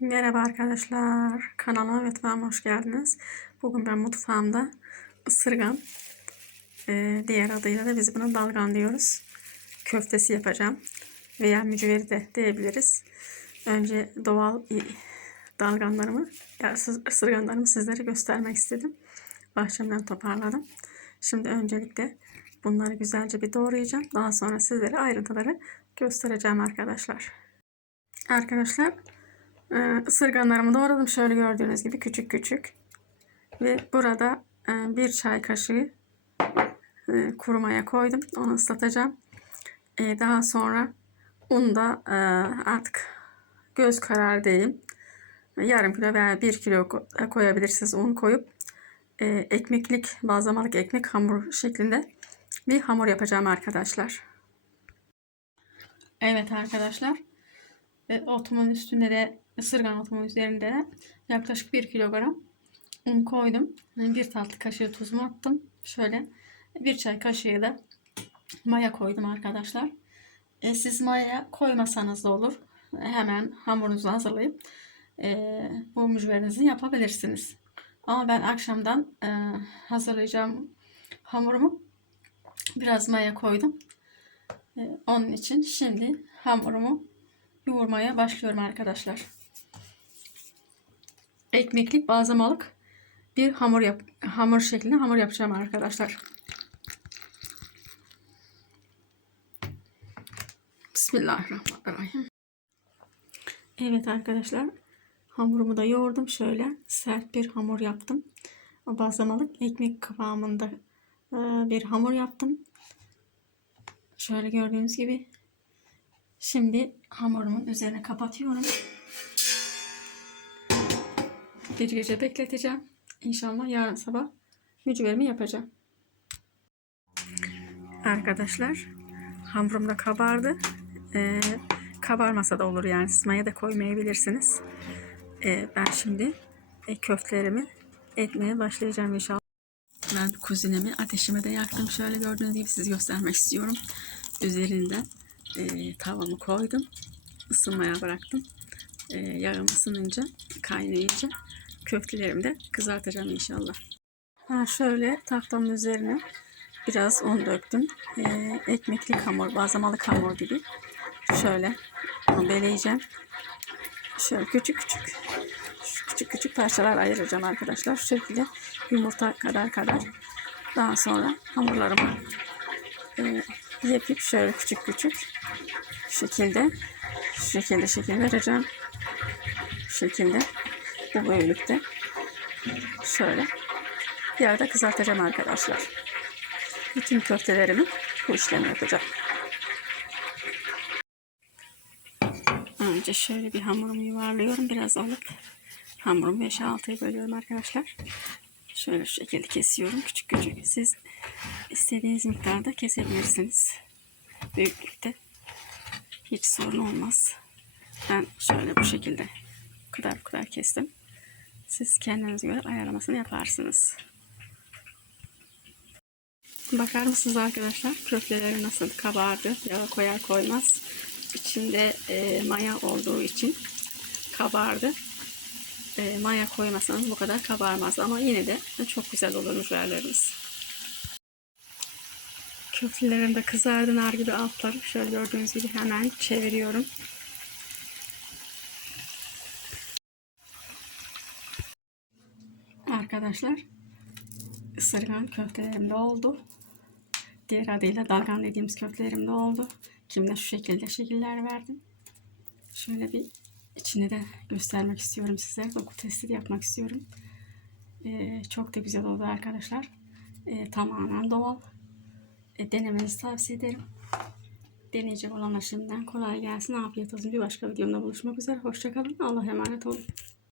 Merhaba arkadaşlar. Kanalıma mutfağıma hoş geldiniz. Bugün ben mutfağımda ısırgan, e, diğer adıyla da biz buna dalgan diyoruz. Köftesi yapacağım. Veya mücveri de diyebiliriz. Önce doğal dalganlarımı, ya ısı- ısırganlarımı sizlere göstermek istedim. Bahçemden toparladım. Şimdi öncelikle bunları güzelce bir doğrayacağım. Daha sonra sizlere ayrıntıları göstereceğim arkadaşlar. Arkadaşlar ee, ısırganlarımı doğradım. Şöyle gördüğünüz gibi küçük küçük. Ve burada e, bir çay kaşığı e, kurumaya koydum. Onu ıslatacağım. E, Daha sonra un da e, artık göz kararı diyeyim. Yarım kilo veya bir kilo ko- koyabilirsiniz un koyup e, ekmeklik bazlamalık ekmek hamur şeklinde bir hamur yapacağım arkadaşlar. Evet arkadaşlar. Ve otumun üstünde de ısırgan otumun üzerinde de yaklaşık 1 kilogram un koydum. Bir tatlı kaşığı tuzumu attım. Şöyle bir çay kaşığı da maya koydum arkadaşlar. E, siz maya koymasanız da olur. Hemen hamurunuzu hazırlayıp e, bu mücverinizi yapabilirsiniz. Ama ben akşamdan e, hazırlayacağım hamurumu biraz maya koydum. E, onun için şimdi hamurumu yoğurmaya başlıyorum arkadaşlar. Ekmeklik bazlamalık bir hamur yap hamur şeklinde hamur yapacağım arkadaşlar. Bismillahirrahmanirrahim. Evet arkadaşlar hamurumu da yoğurdum şöyle sert bir hamur yaptım. O bazlamalık ekmek kıvamında e, bir hamur yaptım. Şöyle gördüğünüz gibi Şimdi hamurumun üzerine kapatıyorum. Bir gece bekleteceğim. İnşallah yarın sabah mücverimi yapacağım. Arkadaşlar hamurum da kabardı. Ee, kabarmasa da olur yani siz maya da koymayabilirsiniz. Ee, ben şimdi e, köftelerimi etmeye başlayacağım inşallah. Ben kuzinemi ateşime de yaktım. Şöyle gördüğünüz gibi size göstermek istiyorum. Üzerinden e, tavamı koydum. Isınmaya bıraktım. E, yağım ısınınca, kaynayınca köftelerimi de kızartacağım inşallah. Ha, şöyle tahtamın üzerine biraz un döktüm. E, ekmeklik hamur, bazlamalık hamur gibi. Şöyle onu beleyeceğim. Şöyle küçük küçük küçük küçük parçalar ayıracağım arkadaşlar. Şu şekilde yumurta kadar kadar. Daha sonra hamurlarımı e, yapıp şöyle küçük küçük şekilde şekilde şekil vereceğim. Şekilde bu büyüklükte şöyle bir arada kızartacağım arkadaşlar. Bütün köftelerimi bu işlemi yapacağım. Önce şöyle bir hamurumu yuvarlıyorum. Biraz alıp hamurumu 5'e 6'ya bölüyorum arkadaşlar. Şöyle şu şekilde kesiyorum. Küçük küçük. Siz istediğiniz miktarda kesebilirsiniz. Büyüklükte. Hiç sorun olmaz. Ben şöyle bu şekilde bu kadar bu kadar kestim. Siz kendiniz göre ayarlamasını yaparsınız. Bakar mısınız arkadaşlar? Köftelerim nasıl kabardı. Yağ koyar koymaz. İçinde e, maya olduğu için kabardı. E, maya koymasanız bu kadar kabarmaz. Ama yine de çok güzel olur mücverlerimiz. Köftelerim de kızardı nar gibi altları. Şöyle gördüğünüz gibi hemen çeviriyorum. Arkadaşlar ısırgan köftelerim de oldu. Diğer adıyla dalgan dediğimiz köftelerim de oldu. Kimde şu şekilde şekiller verdim. Şöyle bir içini de göstermek istiyorum size. Doku testi yapmak istiyorum. Ee, çok da güzel oldu arkadaşlar. Ee, tamamen doğal. E, denemenizi tavsiye ederim. Deneyecek olanlar şimdiden kolay gelsin. Afiyet olsun. Bir başka videomda buluşmak üzere. Hoşçakalın. Allah'a emanet olun.